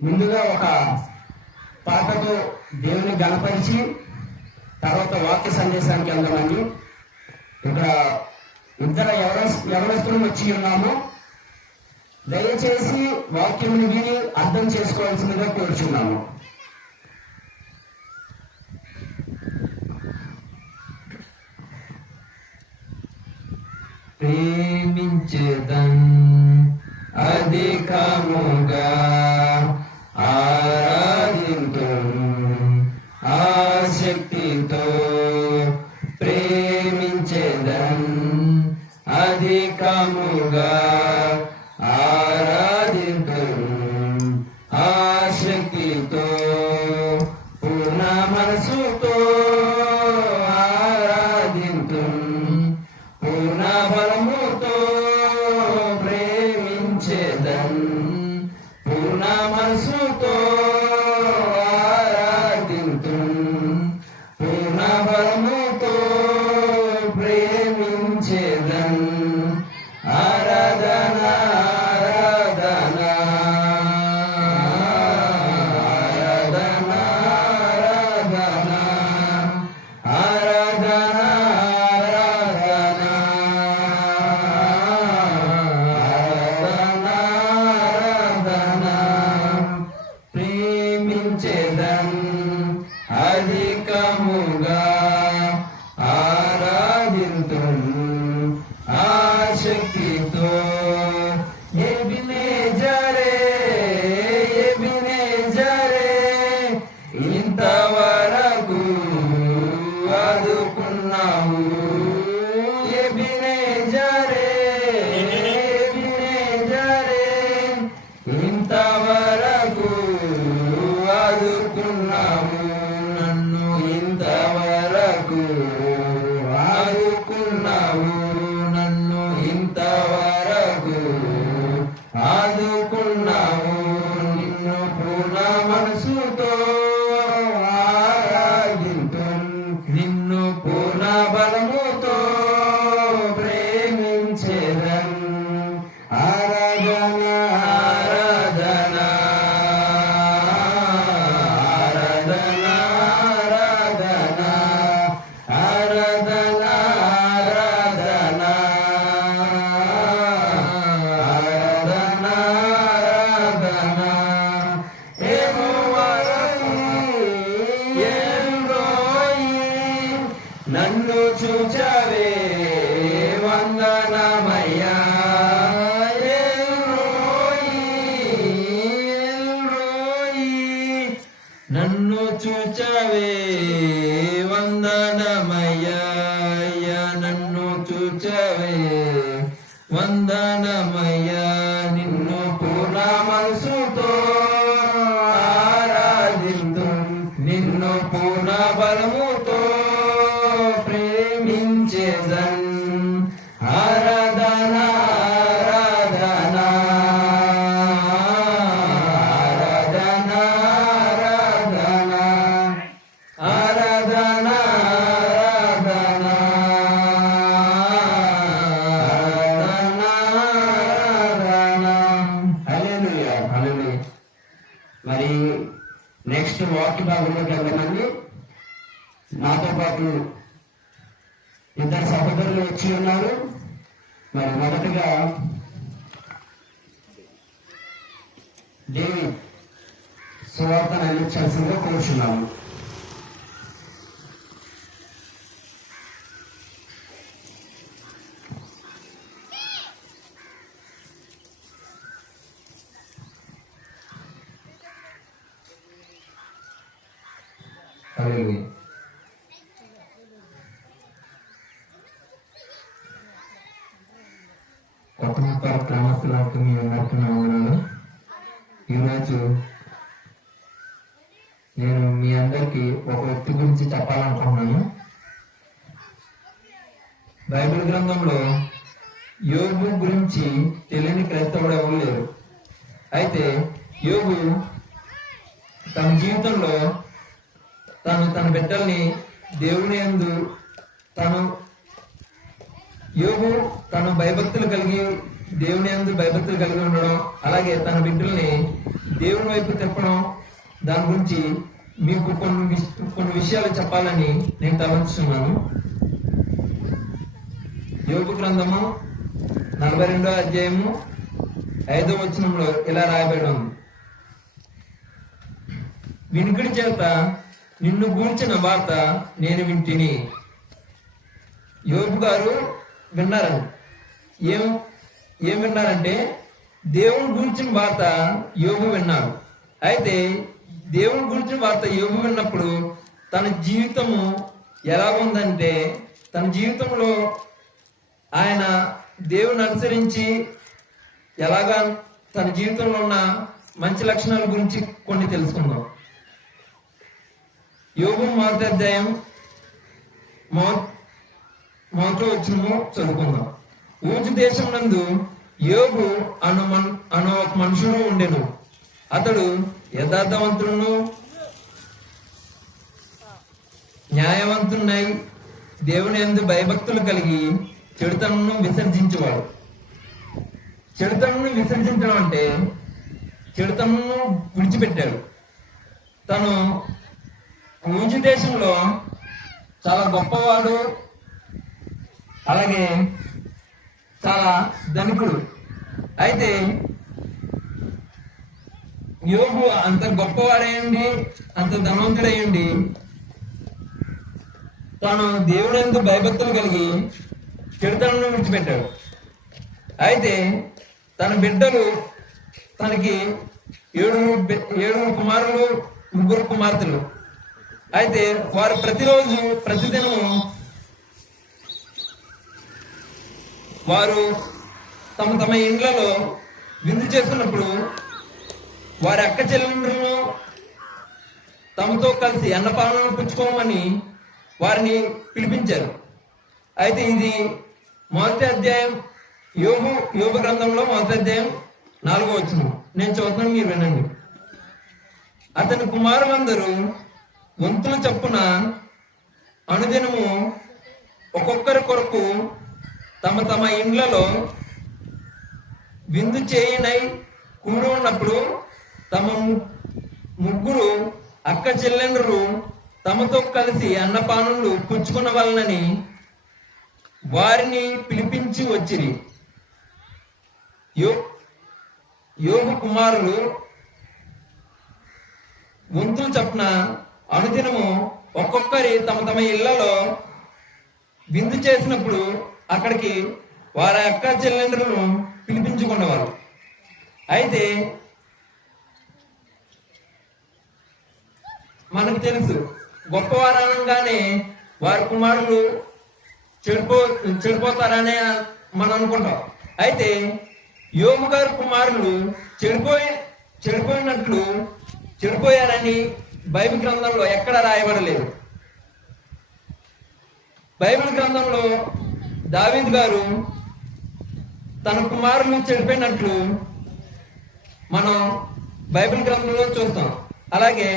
ముందుగా ఒక పాటతో దేవుని గణపరిచి తర్వాత వాక్య సందేశానికి వెళ్దామండి. ఇక్కడ ఇద్దరు యవనస్తులు వచ్చి ఉన్నాము. దయచేసి వాక్యముని విని అర్థం చేసుకోవాల్సిందిగా కోరుచున్నాము. ప్రేమించెదన్ అధికముగా ఆరాధింతున్ ఆసక్తితో ప్రేమించెదన్ అధికముగా ఆరాధింతున్ ఆసక్తితో పూర్ణ మనసుతో ఆరాధింతున్ పూర్ణ బలముతో ప్రేమించెదన్ పూర్ణ మనసుతో ఆరాధింతున్ పూర్ణ బలముతో ప్రేమించెదన్ ఆరాధన ఆరాధన ఆరాధన ఆరాధన అధికముగా ఆరాధింతున్ ఆసక్తితో ఎబినేజరే ఎబినేజరే ఇంతవరకు ఆదుకున్నావు ఎబినేజరే ఎబినేజరే ఇంతవరకు ఆదుకున్నావు నన్ను ఇంతవరకు ఆదుకున్నావు నన్ను ఇంతవరకు ఆదుకున్నావు నిన్ను పూర్ణ మనసుతో ఆరాధింతున్ నిన్ను పూర్ణ బలముతో ప్రేమించెదన్ ఆరాధన ఆరాధన ఆరాధన ఆరాధన ఆరాధన ఆరాధన ఆరాధన నన్ను చూచవే వందనమయ్యా నన్ను చూచవే వందనమయ్యా నన్ను చూచవే వందనమయ్యా నిన్ను పూర్ణ మనసుతో ఆరాధింతున్ నిన్ను పూర్ణ బలముతో ప్రేమించెదన్ ఆరాధన ఆరాధన ఆరాధన ఆరాధన ఆరాధన ఆరాధన హల్లెలూయా హల్లెలూయా. మరి నెక్స్ట్ వాక్య భాగంలోకి వెళ్దామండి. నాతో పాటు ఇద్దరు సహోదరులు వచ్చి ఉన్నారు. మరి మొదటగా దేవి సువార్తను అందించాల్సిందిగా కోరుచున్నాము. హల్లెలూయా. కొత్త ముప్పాల గ్రామస్తులకు మీ అందరికీ నా వందనాలు. ఈరోజు నేను మీ అందరికీ ఒక వ్యక్తి గురించి చెప్పాలనుకుంటున్నాను. బైబిల్ గ్రంథంలో యోబు గురించి తెలియని క్రైస్తవుడు ఎవరు లేరు. అయితే యోబు తన జీవితంలో తన బిడ్డల్ని దేవుని యందు తను భయభక్తులు కలిగి దేవుని యందు భయభక్తులు కలిగి ఉండడం, అలాగే తన బిడ్డల్ని దేవుని వైపు తిప్పడం, దాని గురించి మీకు కొన్ని విషయాలు చెప్పాలని నేను తలంచుతున్నాను. యోబు గ్రంథము 42వ అధ్యాయము 5వ వచనంలో ఇలా రాయబడి ఉంది: వినికిడి చేత నిన్ను గూర్చిన వార్త నేను వింటిని. యోబు గారు విన్నారండి. ఏం విన్నారంటే దేవుని గురించిన వార్త యోబు విన్నారు. అయితే దేవుని గురించిన వార్త యోబు విన్నప్పుడు తన జీవితము ఎలా ఉందంటే, తన జీవితంలో ఆయన దేవుని అనుసరించి ఎలాగా తన జీవితంలో ఉన్న మంచి లక్షణాల గురించి కొన్ని తెలుసుకుందాం. యోబు 1వ అధ్యాయం 1వ వచనము చదువుకుందాం. ఊజు దేశం నందు యోబు అను ఒక మనుషుడు ఉండెను. అతడు యథార్థవంతుడును న్యాయవంతునై దేవుని యందు భయభక్తులు కలిగి చెడుతనను విసర్జించేవాడు. చెడుతనను విసర్జించడం అంటే చెడుతనను విడిచిపెట్టాడు. తను ఊజు దేశంలో చాలా గొప్పవాడు, అలాగే చాలా ధనికుడు. అయితే యోబు అంత గొప్పవాడేయండి, అంత ధనవంతుడయ్యండి, తాను దేవుని యందు భయభక్తులు కలిగి చెడుతనను విడిచిపెట్టాడు. అయితే తన బిడ్డలు, తనకి 7 కుమారులు 3 కుమార్తెలు. అయితే వారు ప్రతిదినము వారు తమ ఇండ్లలో విందు చేసుకున్నప్పుడు వారి అక్క చెల్లెళ్ళను తమతో కలిసి అన్నపానాలను పుచ్చుకోమని వారిని పిలిపించారు. అయితే ఇది 1వ అధ్యాయం యోబు గ్రంథంలో 1వ అధ్యాయం 4వ వచనం నేను చదువుతున్నాను, మీరు వినండి. అతని కుమారులందరూ వంతుల చొప్పున అనుదినము ఒక్కొక్కరి కొరకు తమ ఇండ్లలో విందు చేయనై కూడి ఉన్నప్పుడు తమ 3 అక్క చెల్లెండ్రు తమతో కలిసి అన్నపానములు పుచ్చుకున్న వలనని వారిని పిలిపించి వచ్చిరి. యోబు కుమారులు వంతుల చొప్పున అనుదినము ఒక్కొక్కరి తమ ఇళ్లలో విందు చేసినప్పుడు అక్కడికి వారి అక్క చెల్లెండ్రులను పిలిపించుకున్నవారు. అయితే మనకు తెలుసు, గొప్పవారనగానే వారి కుమారులు చెడిపోతారనే మనం అనుకుంటాం. అయితే యోబు గారి కుమారులు చెడిపోయారని బైబిల్ గ్రంథంలో ఎక్కడ రాయబడలేదు. బైబిల్ గ్రంథంలో దావీదు గారు తన కుమారులు చెడిపోయినట్లు మనం బైబిల్ గ్రంథంలో చూస్తాం. అలాగే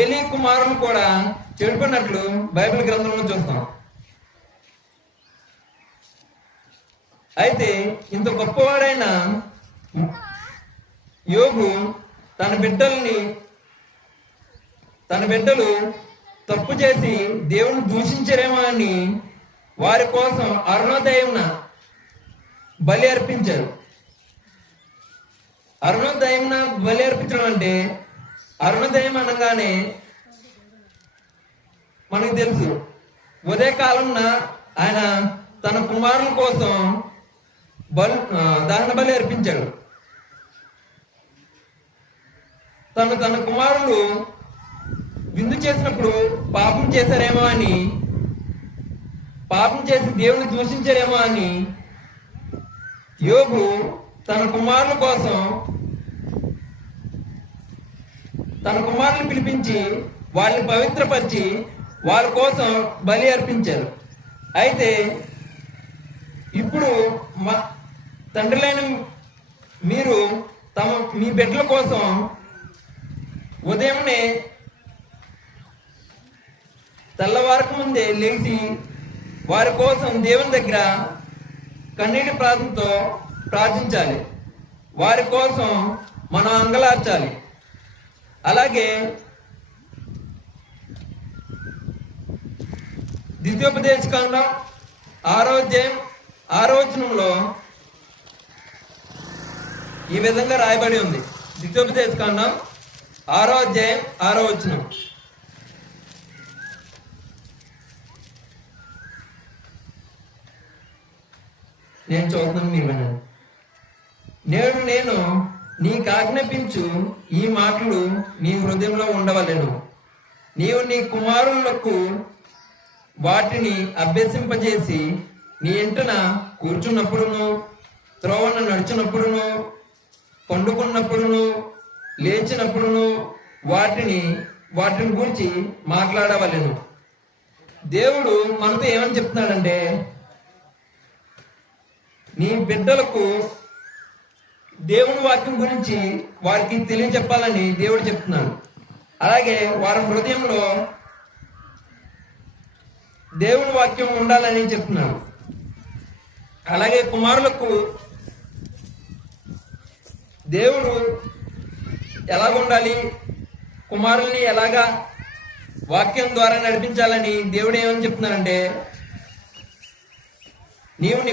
ఏలీ కుమారులు కూడా చెడిపోయినట్లు బైబిల్ గ్రంథంలో చూస్తాం. అయితే ఇంత గొప్పవాడైన యోబు తన బిడ్డలు తప్పు చేసి దేవుని దూషించరేమో అని వారి కోసం అరుణోదయంన బలి అర్పించారు. అరుణోదయంన బలి అర్పించడం అంటే, అరుణోదయం అనగానే మనకు తెలుసు, ఉదయకాలంన ఆయన తన కుమారుల కోసం దహన బలి అర్పించాడు. తన కుమారులు విందు చేసినప్పుడు పాపం చేశారేమో అని, పాపం చేసి దేవుని దూషించారేమో అని యోబు తన కుమారుల కోసం తన కుమారులను పిలిపించి వాళ్ళని పవిత్రపరిచి వాళ్ళ కోసం బలి అర్పించారు. అయితే ఇప్పుడు తండ్రులైన మీరు మీ బిడ్డల కోసం ఉదయంనే తెల్లవారక ముందే లేచి వారి కోసం దేవుని దగ్గర కన్నీటి ప్రార్థనతో ప్రార్థించాలి. వారి కోసం మనం అంగలార్చాలి. అలాగే ద్వితీయోపదేశకాండం 6వ అధ్యాయం 6వ వచనంలో ఈ విధంగా రాయబడి ఉంది. ద్వితీయోపదేశకాండం 6వ అధ్యాయం 6వ వచనం. నేను చదువుతున్నాను, మీరు వినండి. నేడు నేను నీకు ఆజ్ఞాపించు ఈ మాటలు నీ హృదయంలో ఉండవలెను. నీవు నీ కుమారులకు వాటిని అభ్యసింపజేసి నీ ఇంటన కూర్చున్నప్పుడును, త్రోవన నడుచున్నప్పుడును, పండుకున్నప్పుడును, లేచినప్పుడును వాటిని గురించి మాట్లాడవలెను. దేవుడు మనతో ఏమని చెప్తున్నాడంటే, నీ బిడ్డలకు దేవుని వాక్యం గురించి వారికి తెలియజెప్పాలని దేవుడు చెప్తున్నాడు. అలాగే వారి హృదయంలో దేవుని వాక్యం ఉండాలని చెప్తున్నాడు. అలాగే కుమారులకు దేవుడు ఎలాగ ఉండాలి, కుమారుల్ని ఎలాగా వాక్యం ద్వారా నడిపించాలని దేవుడు ఏమని చెప్తున్నాడంటే, నీవు నీ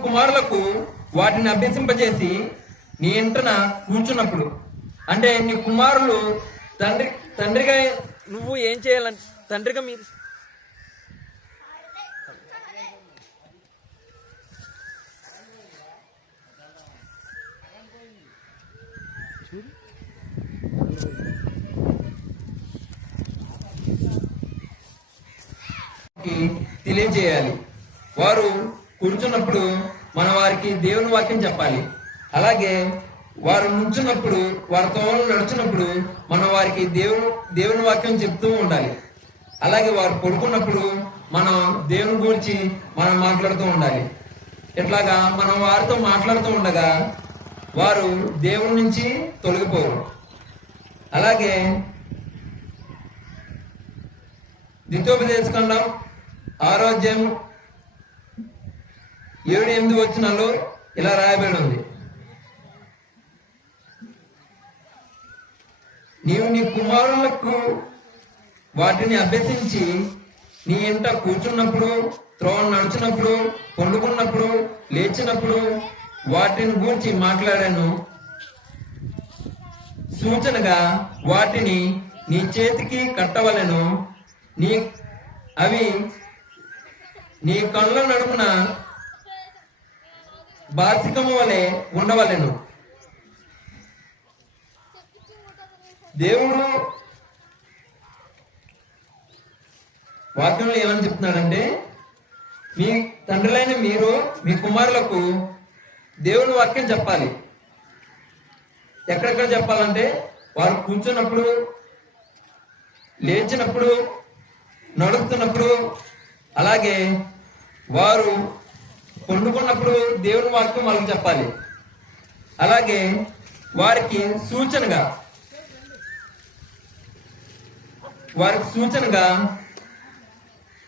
కుమారులకు వాటిని అభ్యసింపజేసి నీ ఇంటన కూర్చున్నప్పుడు, అంటే నీ కుమారులు తండ్రిగా నువ్వు ఏం చేయాలంటే, తండ్రిగా మీరు తెలియజేయాలి. వారు కూర్చున్నప్పుడు మన వారికి దేవుని వాక్యం చెప్పాలి. అలాగే వారు నుంచున్నప్పుడు, వారి తోవలు నడుచున్నప్పుడు మనం వారికి దేవుని వాక్యం చెప్తూ ఉండాలి. అలాగే వారు పడుకున్నప్పుడు మనం దేవుని గురించి మనం మాట్లాడుతూ ఉండాలి. ఇట్లాగా మనం వారితో మాట్లాడుతూ ఉండగా వారు దేవుని నుంచి తొలగిపోరు. అలాగే ద్వితీయోపదేశకాండం 6వ అధ్యాయం 7-8 వచనాల్లో ఇలా రాయబడి ఉంది. నీవు నీ కుమారులకు వాటిని అభ్యసించి నీ ఇంట కూర్చున్నప్పుడు, త్రోవను నడుచున్నప్పుడు, పండుకున్నప్పుడు, లేచినప్పుడు వాటిని గూర్చి మాట్లాడాను. సూచనగా వాటిని నీ చేతికి కట్టవలెను. అవి నీ కళ్ళ నడుమున బాసికము వలె ఉండవలెను. దేవుడు వాక్యంలో ఏమని చెప్తున్నాడంటే, మీ తండ్రులైన మీరు మీ కుమారులకు దేవుని వాక్యం చెప్పాలి. ఎక్కడెక్కడ చెప్పాలంటే, వారు కూర్చున్నప్పుడు, లేచినప్పుడు, నడుస్తున్నప్పుడు, అలాగే వారు పండుకున్నప్పుడు దేవుని వాక్యం వాళ్ళకి చెప్పాలి. అలాగే వారికి సూచనగా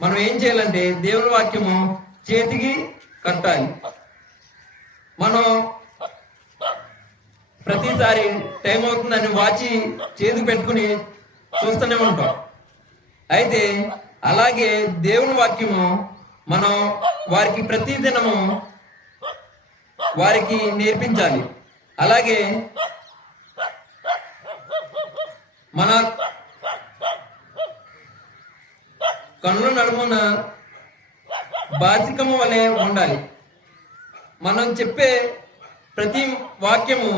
మనం ఏం చేయాలంటే దేవుని వాక్యము చేతికి కట్టాలి. మనం ప్రతిసారి టైం అవుతుందని వాచి చేతికి పెట్టుకుని చూస్తూనే ఉంటాం. అయితే అలాగే దేవుని వాక్యము మనం వారికి ప్రతి దినము వారికి నేర్పించాలి. అలాగే మన కన్ను నడుమున బాసికము వలె ఉండాలి. మనం చెప్పే ప్రతి వాక్యము,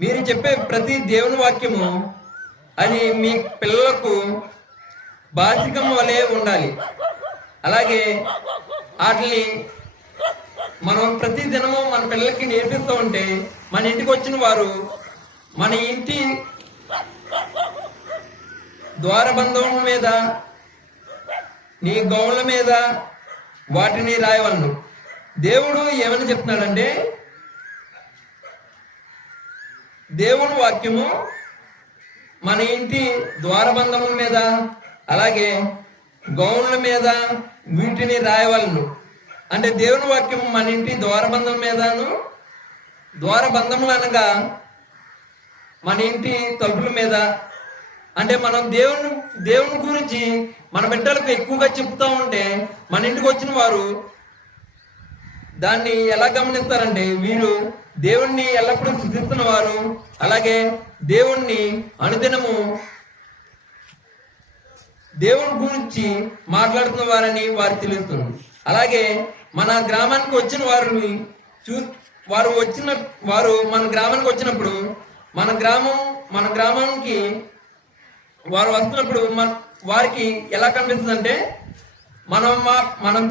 మీరు చెప్పే ప్రతి దేవుని వాక్యము అది మీ పిల్లలకు బాసికము వలె ఉండాలి. అలాగే వాటిని మనం ప్రతి దినము మన పిల్లలకి నేర్పిస్తూ ఉంటే మన ఇంటికి వచ్చిన వారు మన ఇంటి ద్వారబంధం మీద, నీ గౌళ్ళ మీద వాటిని రాయవలను. దేవుడు ఏమని చెప్తున్నాడంటే, దేవుని వాక్యము మన ఇంటి ద్వారబంధముల మీద, అలాగే గౌళ్ళ మీద వీటిని రాయవలను. అంటే దేవుని వాక్యము మన ఇంటి ద్వారబంధం మీదను, ద్వారబంధములు అనగా మన ఇంటి తలుపుల మీద, అంటే మనం దేవుని గురించి మన బిడ్డలకు ఎక్కువగా చెప్తా ఉంటే మన ఇంటికి వచ్చిన వారు దాన్ని ఎలా గమనిస్తారంటే, వీరు దేవుణ్ణి ఎల్లప్పుడూ స్తుతిస్తున్న వారు, అలాగే దేవుణ్ణి అనుదినము దేవుని గురించి మాట్లాడుతున్న వారని వారికి తెలుస్తుంది. అలాగే మన గ్రామానికి వచ్చిన వారిని వారు మన గ్రామానికి వచ్చినప్పుడు మన గ్రామానికి వారు వస్తున్నప్పుడు వారికి ఎలా కనిపిస్తుంది అంటే, మనం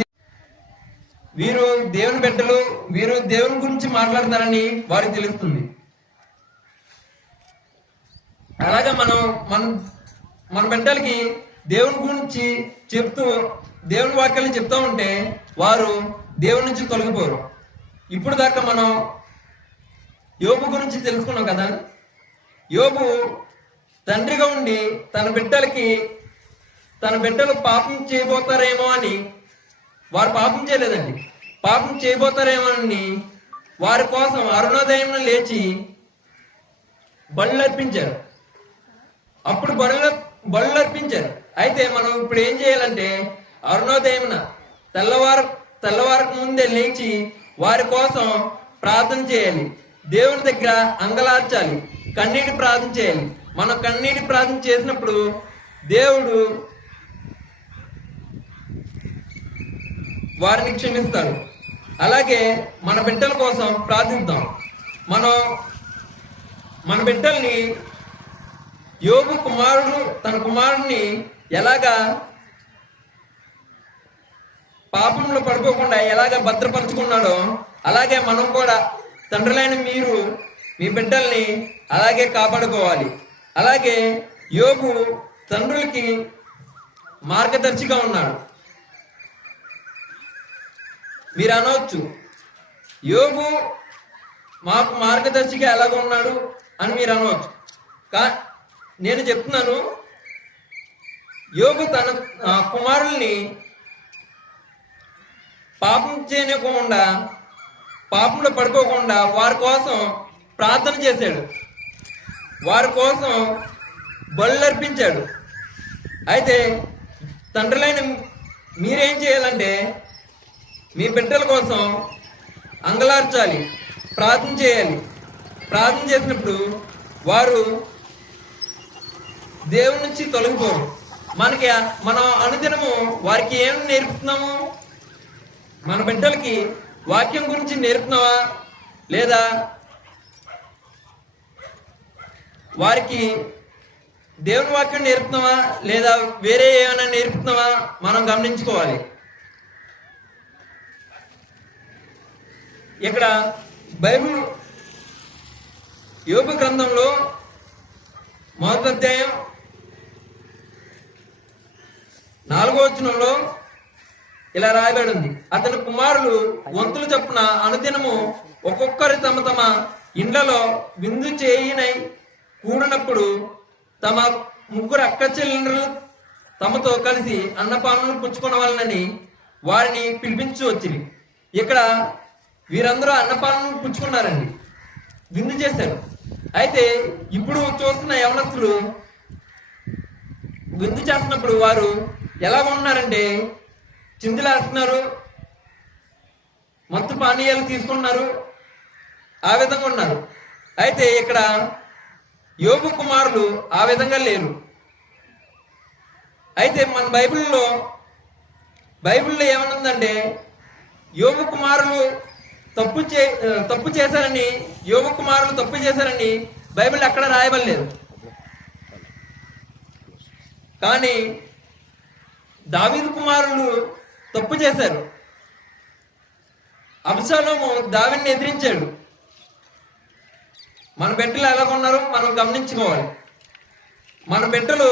వీరు దేవుని బిడ్డలు, వీరు దేవుని గురించి మాట్లాడతారని వారికి తెలుస్తుంది. అలాగే మన బిడ్డలకి దేవుని గురించి చెప్తూ దేవుని వాక్యాలను చెప్తా ఉంటే వారు దేవుని నుంచి తొలగిపోరు. ఇప్పుడు దాకా మనం యోబు గురించి తెలుసుకున్నాం కదా. యోబు తండ్రిగా ఉండి తన బిడ్డలు పాపం చేయబోతారేమో అని, వారు పాపం చేయలేదండి, పాపం చేయబోతారేమో అని వారి కోసం అరుణోదయం లేచి బళ్ళు అర్పించారు. అప్పుడు బళ్ళు అర్పించారు. అయితే మనం ఇప్పుడు ఏం చేయాలంటే, అరుణోదయమున తెల్లవారకు ముందే లేచి వారి కోసం ప్రార్థన చేయాలి, దేవుని దగ్గర అంగలార్చాలి, కన్నీటి ప్రార్థన చేయాలి. మనం కన్నీటి ప్రార్థన చేసినప్పుడు దేవుడు వారిని క్షమిస్తాడు. అలాగే మన బిడ్డల కోసం ప్రార్థిద్దాం. మన బిడ్డల్ని యోబు తన కుమారుడిని ఎలాగా పాపంలో పడిపోకుండా ఎలాగ భద్రపరుచుకున్నాడో, అలాగే మనం కూడా తండ్రులైన మీరు మీ బిడ్డల్ని అలాగే కాపాడుకోవాలి. అలాగే యోబు తండ్రులకి మార్గదర్శిగా ఉన్నాడు. మీరు అనవచ్చు, యోబు మాకు మార్గదర్శిగా ఎలాగ ఉన్నాడు అని మీరు అనవచ్చు. నేను చెప్తున్నాను, యోబు తన కుమారుల్ని పాపం చేయనివ్వకుండా, పాపంలో పడుకోకుండా వారి కోసం ప్రార్థన చేశాడు, వారి కోసం బళ్ళు అర్పించాడు. అయితే తండ్రులైన మీరేం చేయాలంటే, మీ బిడ్డల కోసం అంగలార్చాలి, ప్రార్థన చేయాలి. ప్రార్థన చేసినప్పుడు వారు దేవుని నుంచి తొలగిపోరు. మనం అనుదినము వారికి ఏం నేర్పుతున్నాము? మన బిడ్డలకి వాక్యం గురించి నేర్పుతున్నావా, లేదా వారికి దేవుని వాక్యం నేర్పుతున్నావా, లేదా వేరే ఏమైనా నేర్పుతున్నావా మనం గమనించుకోవాలి. ఇక్కడ బైబిల్ యోబు గ్రంథంలో 1వ అధ్యాయం 4వ వచనంలో ఇలా రాయబడి ఉంది, అతని కుమారులు వంతులు చొప్పున అనుదినము ఒక్కొక్కరు తమ ఇండ్లలో విందు చేయనై కూడినప్పుడు తమ ముగ్గురు అక్క చెల్లెలు తమతో కలిసి అన్నపానములు పుచ్చుకొనవలనని వారిని పిలిపించి వచ్చింది. ఇక్కడ వీరందరూ అన్నపానములు పుచ్చుకున్నారండి, విందు చేశారు. అయితే ఇప్పుడు చూస్తున్న యవనస్తులు విందు చేస్తున్నప్పుడు వారు ఎలా ఉన్నారంటే, చిందులేస్తున్నారు, మత్తు పానీయాలు తీసుకున్నారు, ఆ విధంగా ఉన్నారు. అయితే ఇక్కడ యోబు కుమారులు ఆ విధంగా లేరు. అయితే మన బైబిల్లో ఏమనుందంటే, యోబు కుమారులు తప్పు చేశారని, యోబు కుమారులు తప్పు చేశారని బైబిల్ అక్కడ రాయబడలేదు. కానీ దావీదు కుమారులు తప్పు చేశారు. అబ్షాలోము దావీదుని ఎదిరించాడు. మన బిడ్డలు ఎలా ఉన్నారో మనం గమనించుకోవాలి. మన బిడ్డలు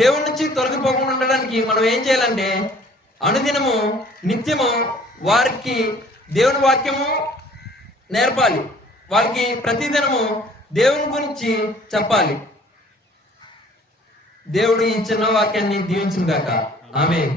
దేవుడి నుంచి తొలగిపోకుండా ఉండడానికి మనం ఏం చేయాలంటే, అనుదినము నిత్యము వారికి దేవుని వాక్యము నేర్పాలి. వాళ్ళకి ప్రతిదినము దేవుని గురించి చెప్పాలి. దేవుడు ఈ చిన్న వాక్యాన్ని దీవించును గాక. ఆమేన్.